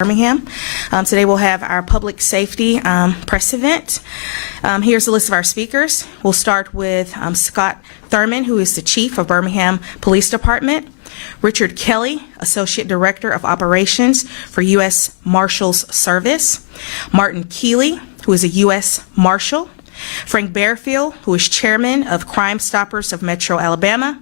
Birmingham. Today we'll have our public safety press event. Here's a list of our speakers. We'll start with Scott Thurman, who is the Chief of Birmingham Police Department, Richard Kelly, Associate Director of Operations for U.S. Marshals Service, Martin Keeley, who is a U.S. Marshal, Frank Bearfield, who is Chairman of Crime Stoppers of Metro Alabama,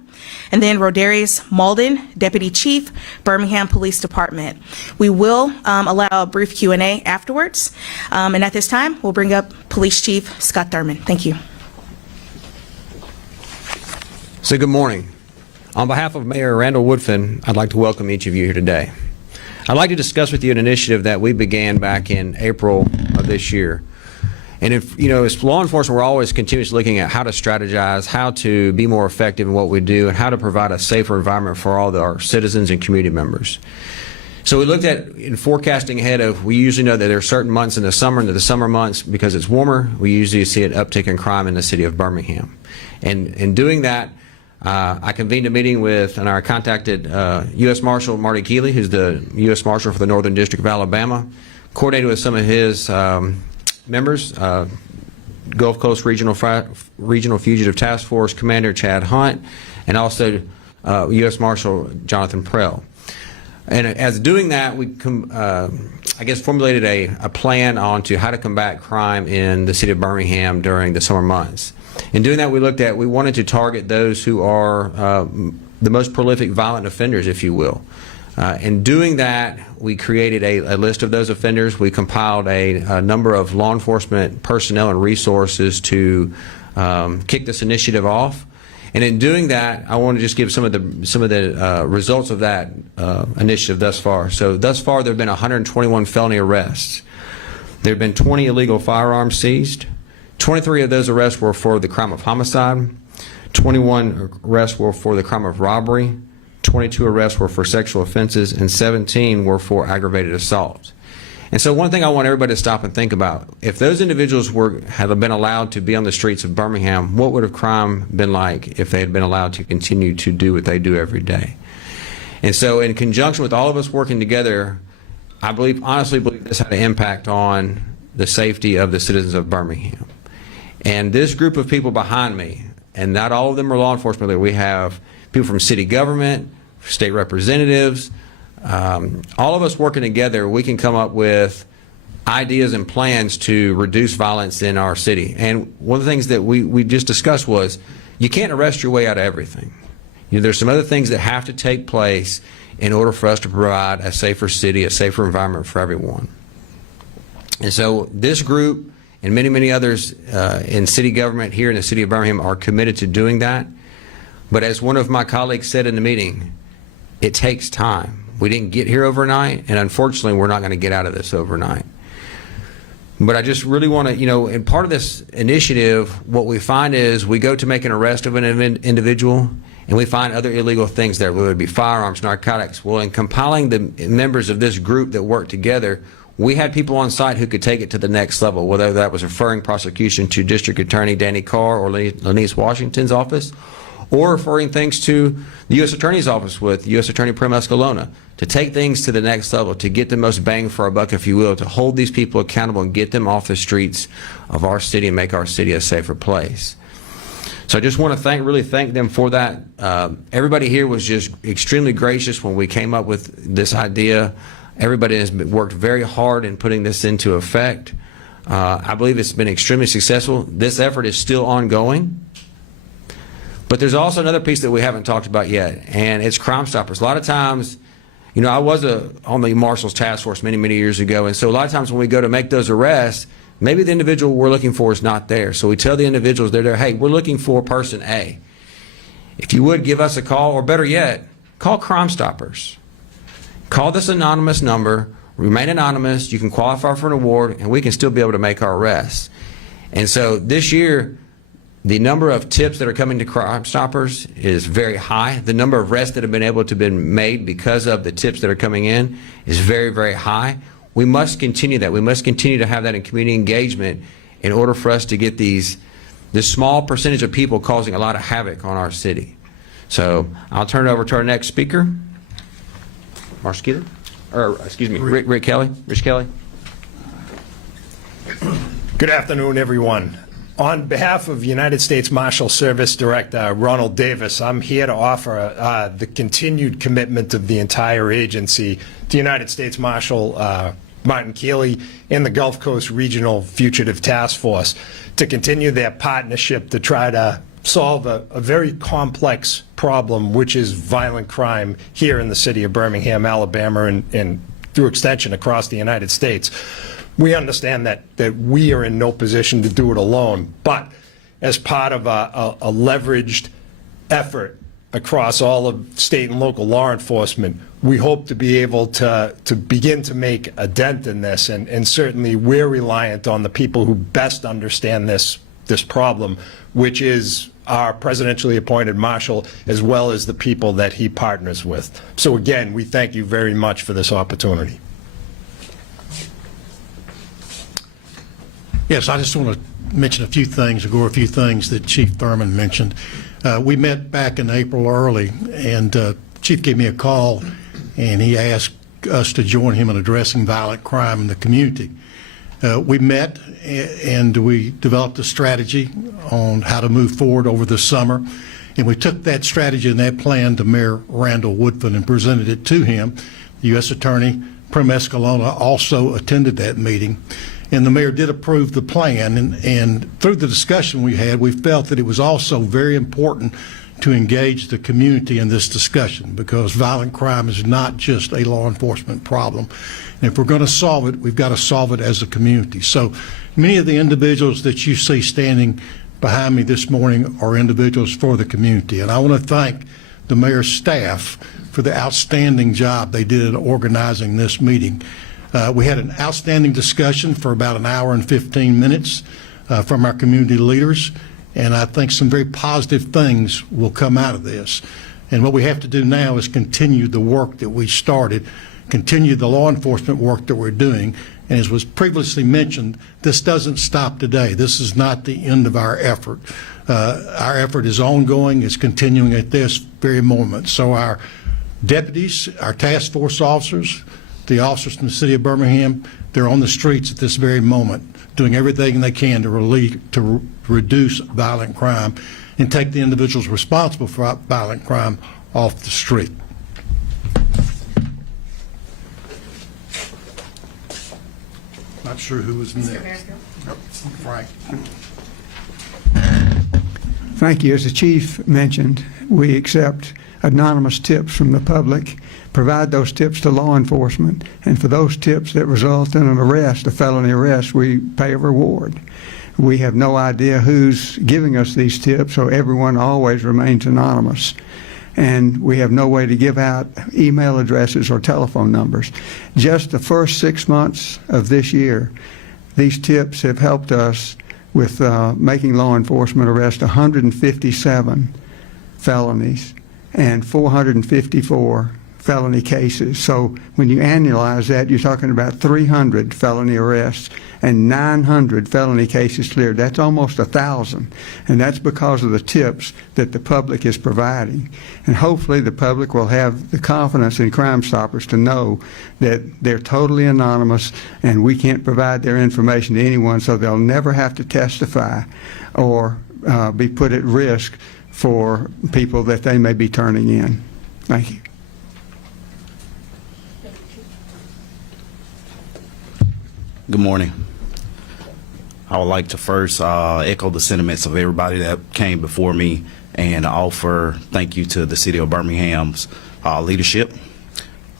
and then Rodarius Malden, Deputy Chief, Birmingham Police Department. We will allow a brief Q&A afterwards, and at this time, we'll bring up Police Chief Scott Thurman. Thank you. So good morning. On behalf of Mayor Randall Woodfin, I'd like to welcome each of you here today. I'd like to discuss with you an initiative that we began back in April of this year. And if, as law enforcement, we're always continuously looking at how to strategize, how to be more effective in what we do, and how to provide a safer environment for all our citizens and community members. So we looked at, in forecasting ahead of, we usually know that there are certain months in the summer, and the summer months, because it's warmer, we usually see an uptick in crime in the city of Birmingham. And in doing that, I convened a meeting with, and I contacted U.S. Marshal Marty Keeley, who's the U.S. Marshal for the Northern District of Alabama, coordinated with some of his members, Gulf Coast Regional Fugitive Task Force Commander Chad Hunt, and also U.S. Marshal Jonathan Prell. And as doing that, we formulated a plan on to how to combat crime in the city of Birmingham during the summer months. In doing that, we wanted to target those who are the most prolific violent offenders, if you will. In doing that, we created a list of those offenders. We compiled a number of law enforcement personnel and resources to kick this initiative off. And in doing that, I want to just give some of the results of that initiative thus far. So thus far, there have been 121 felony arrests. There have been 20 illegal firearms seized. 23 of those arrests were for the crime of homicide. 21 arrests were for the crime of robbery. 22 arrests were for sexual offenses, and 17 were for aggravated assault. And so one thing I want everybody to stop and think about, if those individuals had been allowed to be on the streets of Birmingham, what would have crime been like if they had been allowed to continue to do what they do every day? And so in conjunction with all of us working together, I honestly believe this had an impact on the safety of the citizens of Birmingham. And this group of people behind me, and not all of them are law enforcement, we have people from city government, state representatives, all of us working together, we can come up with ideas and plans to reduce violence in our city. And one of the things that we just discussed was, you can't arrest your way out of everything. There's some other things that have to take place in order for us to provide a safer city, a safer environment for everyone. And so this group and many, many others in city government here in the city of Birmingham are committed to doing that. But as one of my colleagues said in the meeting, it takes time. We didn't get here overnight, and unfortunately, we're not going to get out of this overnight. But I just really want to, and part of this initiative, what we find is we go to make an arrest of an individual, and we find other illegal things there, whether it be firearms, narcotics. Well, in compiling the members of this group that work together, we had people on site who could take it to the next level, whether that was referring prosecution to District Attorney Danny Carr or Lenise Washington's office, or referring things to the U.S. Attorney's Office with U.S. Attorney Prem Escalona, to take things to the next level, to get the most bang for our buck, if you will, to hold these people accountable and get them off the streets of our city and make our city a safer place. So I just want to really thank them for that. Everybody here was just extremely gracious when we came up with this idea. Everybody has worked very hard in putting this into effect. I believe it's been extremely successful. This effort is still ongoing. But there's also another piece that we haven't talked about yet, and it's Crime Stoppers. A lot of times, I was on the Marshals Task Force many, many years ago, and so a lot of times when we go to make those arrests, maybe the individual we're looking for is not there. So we tell the individuals they're there, hey, we're looking for person A. If you would, give us a call, or better yet, call Crime Stoppers. Call this anonymous number, remain anonymous, you can qualify for an award, and we can still be able to make our arrests. And so this year, the number of tips that are coming to Crime Stoppers is very high. The number of arrests that have been able to be made because of the tips that are coming in is very, very high. We must continue that. We must continue to have that in community engagement in order for us to get this small percentage of people causing a lot of havoc on our city. So I'll turn it over to our next speaker, Marshal Keeley. or excuse me, Rick Kelly. Rich Kelly. Good afternoon, everyone. On behalf of United States Marshals Service Director Ronald Davis, I'm here to offer the continued commitment of the entire agency to United States Marshal Martin Keeley and the Gulf Coast Regional Fugitive Task Force to continue their partnership to try to solve a very complex problem, which is violent crime here in the city of Birmingham, Alabama, and through extension across the United States. We understand that we are in no position to do it alone, but as part of a leveraged effort across all of state and local law enforcement, we hope to be able to begin to make a dent in this, and certainly we're reliant on the people who best understand this problem, which is our presidentially appointed marshal, as well as the people that he partners with. So again, we thank you very much for this opportunity. Yes, I just want to mention a few things, or go over a few things that Chief Thurman mentioned. We met back in April early, and Chief gave me a call, and he asked us to join him in addressing violent crime in the community. We met, and we developed a strategy on how to move forward over the summer, and we took that strategy and that plan to Mayor Randall Woodfin and presented it to him. The U.S. Attorney Prim Escalona also attended that meeting. And the mayor did approve the plan, and through the discussion we had, we felt that it was also very important to engage the community in this discussion, because violent crime is not just a law enforcement problem. And if we're going to solve it, we've got to solve it as a community. So many of the individuals that you see standing behind me this morning are individuals for the community. And I want to thank the mayor's staff for the outstanding job they did in organizing this meeting. We had an outstanding discussion for about an hour and 15 minutes from our community leaders, and I think some very positive things will come out of this. And what we have to do now is continue the work that we started, continue the law enforcement work that we're doing. And as was previously mentioned, this doesn't stop today. This is not the end of our effort. Our effort is ongoing. It's continuing at this very moment. So our deputies, our task force officers, the officers from the city of Birmingham, they're on the streets at this very moment, doing everything they can to reduce violent crime and take the individuals responsible for violent crime off the street. Not sure who was next. Frank. Thank you. As the chief mentioned, we accept anonymous tips from the public, provide those tips to law enforcement, and for those tips that result in an arrest, a felony arrest, we pay a reward. We have no idea who's giving us these tips, so everyone always remains anonymous. And we have no way to give out email addresses or telephone numbers. Just the first 6 months of this year, these tips have helped us with making law enforcement arrest 157 felonies and 454 felony cases. So when you annualize that, you're talking about 300 felony arrests and 900 felony cases cleared. That's almost 1,000, and that's because of the tips that the public is providing. And hopefully the public will have the confidence in Crime Stoppers to know that they're totally anonymous and we can't provide their information to anyone, so they'll never have to testify or be put at risk for people that they may be turning in. Thank you. Good morning. I would like to first echo the sentiments of everybody that came before me and offer thank you to the City of Birmingham's leadership.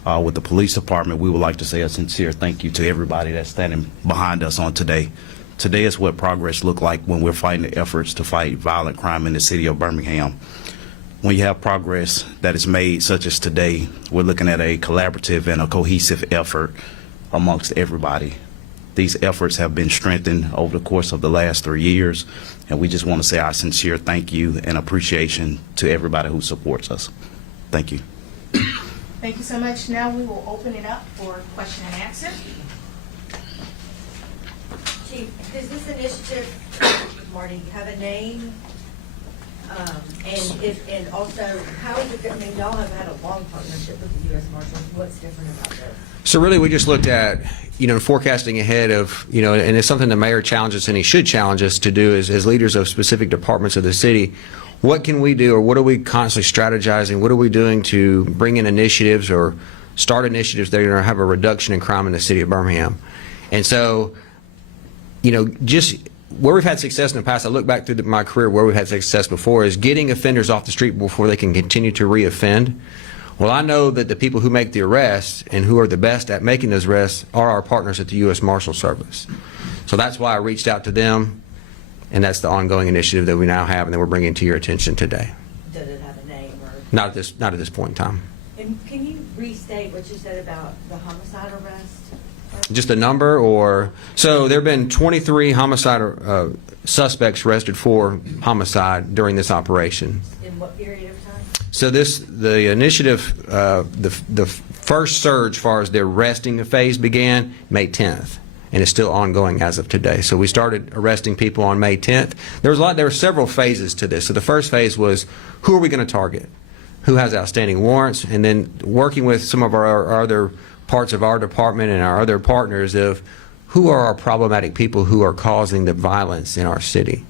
With the police department, we would like to say a sincere thank you to everybody that's standing behind us on today. Today is what progress looks like when we're fighting the efforts to fight violent crime in the City of Birmingham. When you have progress that is made, such as today, we're looking at a collaborative and a cohesive effort amongst everybody. These efforts have been strengthened over the course of the last 3 years, and we just want to say our sincere thank you and appreciation to everybody who supports us. Thank you. Thank you so much. Now we will open it up for question and answer. Chief, does this initiative, Marty, have a name? And also, how is it, I mean, y'all have had a long partnership with the U.S. Marshals. What's different about this? So really, we just looked at, forecasting ahead of, and it's something the mayor challenges and he should challenge us to do as leaders of specific departments of the city. What can we do, or what are we constantly strategizing? What are we doing to bring in initiatives or start initiatives that are going to have a reduction in crime in the city of Birmingham? And so, just where we've had success in the past, I look back through my career where we've had success before, is getting offenders off the street before they can continue to reoffend. Well, I know that the people who make the arrests and who are the best at making those arrests are our partners at the U.S. Marshals Service. So that's why I reached out to them, and that's the ongoing initiative that we now have and that we're bringing to your attention today. Does it have a name or? Not at this point in time. And can you restate what you said about the homicide arrest? Just a number, or so there have been 23 homicide suspects arrested for homicide during this operation. In what period of time? So the initiative, the first surge as far as the arresting phase began May 10th, and it's still ongoing as of today. So we started arresting people on May 10th. There were several phases to this. So the first phase was, who are we going to target? Who has outstanding warrants? And then working with some of our other parts of our department and our other partners of who are our problematic people who are causing the violence in our city.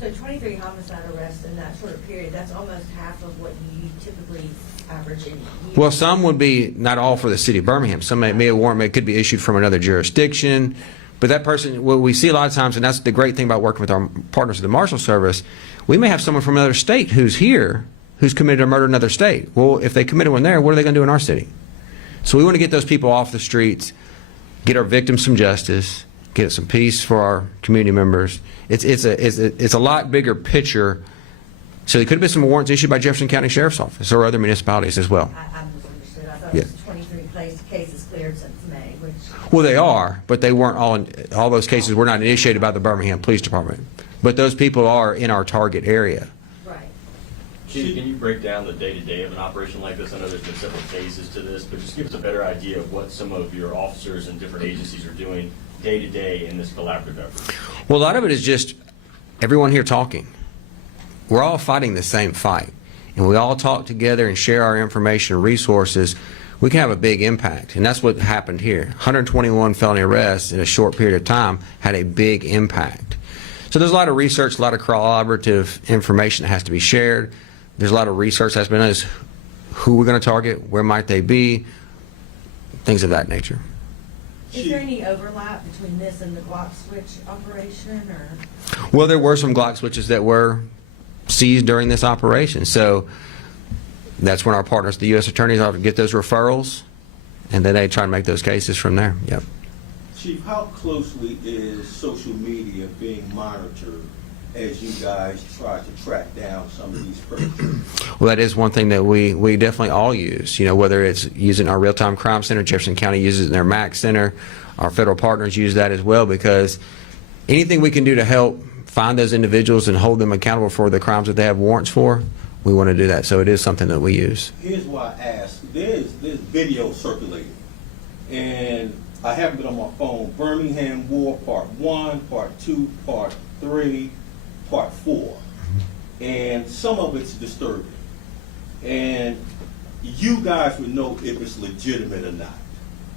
So 23 homicide arrests in that sort of period, that's almost half of what you typically average in a year. Well, some would be not all for the city of Birmingham. Some may a warrant could be issued from another jurisdiction. But that person, what we see a lot of times, and that's the great thing about working with our partners at the Marshals Service, we may have someone from another state who's here who's committed a murder in another state. Well, if they committed one there, what are they going to do in our city? So we want to get those people off the streets, get our victims some justice, get some peace for our community members. It's a lot bigger picture. So there could have been some warrants issued by Jefferson County Sheriff's Office or other municipalities as well. I misunderstood. I thought Yeah. it was 23 cases cleared since May, which. Well, they are, but they weren't all those cases were not initiated by the Birmingham Police Department. But those people are in our target area. Right. Chief, can you break down the day-to-day of an operation like this? I know there's been several phases to this, but just give us a better idea of what some of your officers and different agencies are doing day-to-day in this collaborative effort. Well, a lot of it is just everyone here talking. We're all fighting the same fight, and we all talk together and share our information and resources. We can have a big impact, and that's what happened here. 121 felony arrests in a short period of time had a big impact. So there's a lot of research, a lot of collaborative information that has to be shared. There's a lot of research that's been done as who we're going to target, where might they be, things of that nature. Is there any overlap between this and the Glock switch operation, or? Well, there were some Glock switches that were seized during this operation. So that's when our partners, the U.S. attorneys, ought to get those referrals, and then they try to make those cases from there. Yep. Chief, how closely is social media being monitored as you guys try to track down some of these perpetrators? Well, that is one thing that we definitely all use, whether it's using our real-time crime center, Jefferson County uses it in their MAC center, our federal partners use that as well, because anything we can do to help find those individuals and hold them accountable for the crimes that they have warrants for, we want to do that. So it is something that we use. Here's why I ask. There's video circulating, and I have it on my phone. Birmingham War Part 1, Part 2, Part 3, Part 4. And some of it's disturbing. And you guys would know if it's legitimate or not.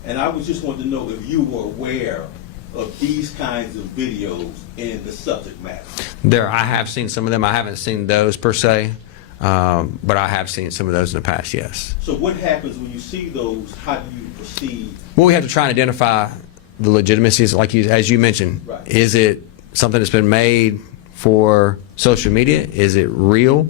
And I was just wanting to know if you were aware of these kinds of videos in the subject matter. I have seen some of them. I haven't seen those per se, but I have seen some of those in the past, yes. So what happens when you see those? How do you proceed? Well, we have to try and identify the legitimacies, as you mentioned. Right. Is it something that's been made for social media? Is it real?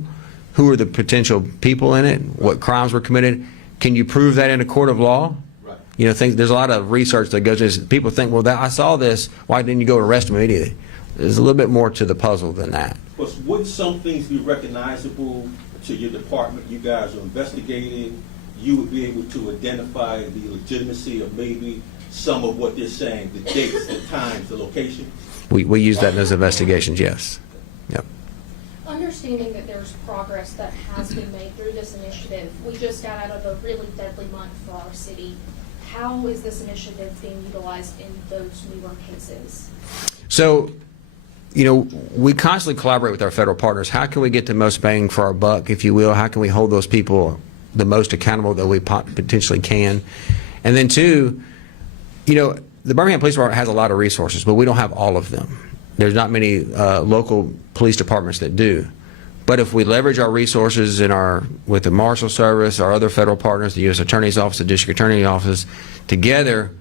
Who are the potential people in it? What crimes were committed? Can you prove that in a court of law? Right. There's a lot of research that goes into this. People think, well, I saw this. Why didn't you go arrest them immediately? There's a little bit more to the puzzle than that. But wouldn't some things be recognizable to your department? You guys are investigating. You would be able to identify the legitimacy of maybe some of what they're saying, the dates, the times, the locations? We use that in those investigations, yes. Yep. Understanding that there's progress that has been made through this initiative, we just got out of a really deadly month for our city. How is this initiative being utilized in those newer cases? So we constantly collaborate with our federal partners. How can we get the most bang for our buck, if you will? How can we hold those people the most accountable that we potentially can? And then two, the Birmingham Police Department has a lot of resources, but we don't have all of them. There's not many local police departments that do. But if we leverage our resources with the Marshals Service, our other federal partners, the U.S. Attorney's Office, the District Attorney's Office, together,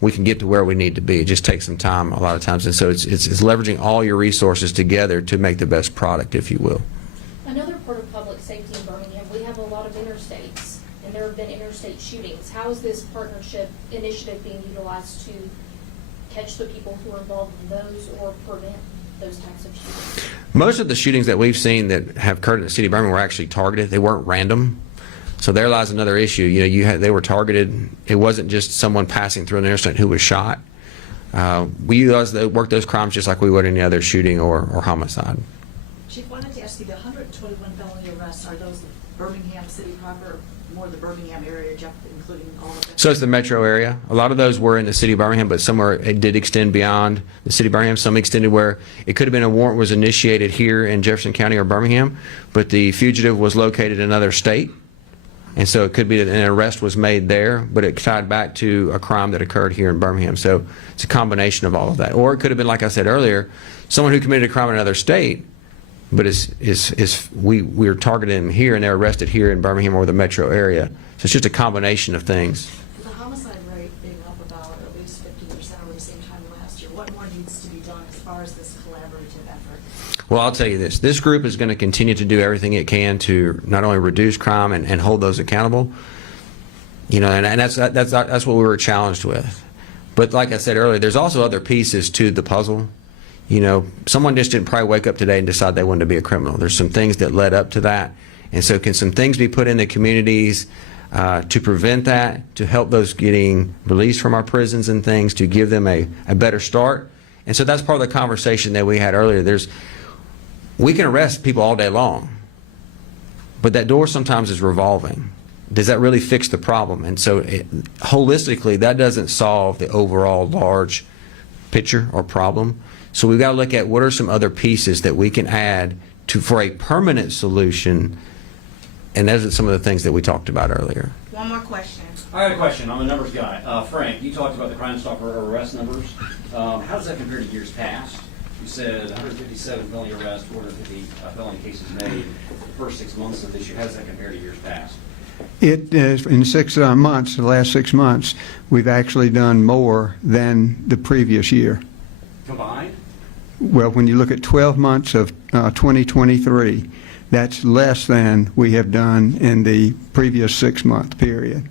we can get to where we need to be. It just takes some time a lot of times. And so it's leveraging all your resources together to make the best product, if you will. Another part of public safety in Birmingham, we have a lot of interstates, and there have been interstate shootings. How is this partnership initiative being utilized to catch the people who are involved in those or prevent those types of shootings? Most of the shootings that we've seen that have occurred in the city of Birmingham were actually targeted. They weren't random. So there lies another issue. They were targeted. It wasn't just someone passing through an interstate who was shot. We work those crimes just like we would any other shooting or homicide. Chief, wanted to ask you, the 121 felony arrests, are those Birmingham city proper, more the Birmingham area, including all of them? So it's the metro area. A lot of those were in the city of Birmingham, but somewhere it did extend beyond the city of Birmingham. Some extended where it could have been a warrant was initiated here in Jefferson County or Birmingham, but the fugitive was located in another state. And so it could be that an arrest was made there, but it tied back to a crime that occurred here in Birmingham. So it's a combination of all of that. Or it could have been, like I said earlier, someone who committed a crime in another state, but we're targeting them here and they're arrested here in Birmingham or the metro area. So it's just a combination of things. With the homicide rate being up about at least 50% over the same time last year, what more needs to be done as far as this collaborative effort? Well, I'll tell you this. This group is going to continue to do everything it can to not only reduce crime and hold those accountable, and that's what we were challenged with. But like I said earlier, there's also other pieces to the puzzle. Someone just didn't probably wake up today and decide they wanted to be a criminal. There's some things that led up to that. And so can some things be put in the communities to prevent that, to help those getting released from our prisons and things, to give them a better start? And so that's part of the conversation that we had earlier. We can arrest people all day long, but that door sometimes is revolving. Does that really fix the problem? And so holistically, that doesn't solve the overall large picture or problem. So we've got to look at what are some other pieces that we can add for a permanent solution, and those are some of the things that we talked about earlier. One more question. I got a question. I'm a numbers guy. Frank, you talked about the Crime Stopper arrest numbers. How does that compare to years past? You said 157 felony arrests, 450 felony cases made the first 6 months of this year. How does that compare to years past? It is, in 6 months, the last 6 months, we've actually done more than the previous year. Combined? Well, when you look at 12 months of 2023, that's less than we have done in the previous 6-month period.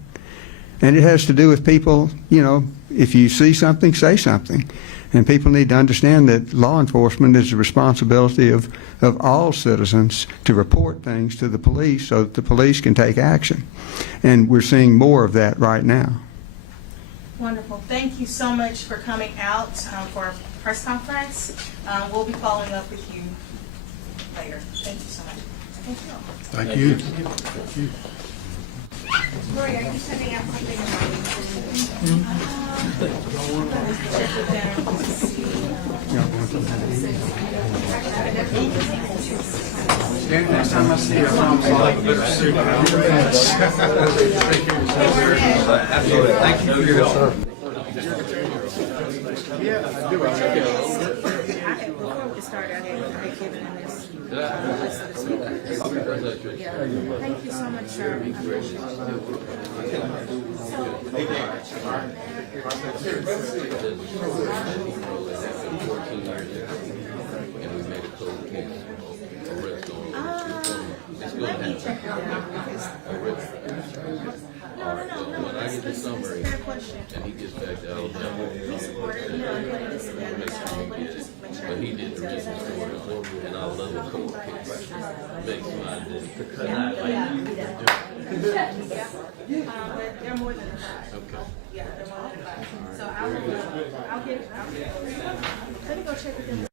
And it has to do with people, if you see something, say something. And people need to understand that law enforcement is the responsibility of all citizens to report things to the police so that the police can take action. And we're seeing more of that right now. Wonderful. Thank you so much for coming out for our press conference. We'll be following up with you later. Thank you so much. Thank you. Thank you. Gore, are you sending out something in writing? Check with them to see. Next time I see you, I'll have a better suit. Absolutely. Thank you for your help. Yeah, I do. Before we start, I had given him this list of the speakers. Yeah. Thank you so much, sir. I appreciate Let me check it out because no. I get the summary, and he gets back to Alabama, but he did the research for it, and I love the cold case. Makes my day. but they're more than 5. Okay. Yeah, they're more than 5. So I'll get. Let me go check with them.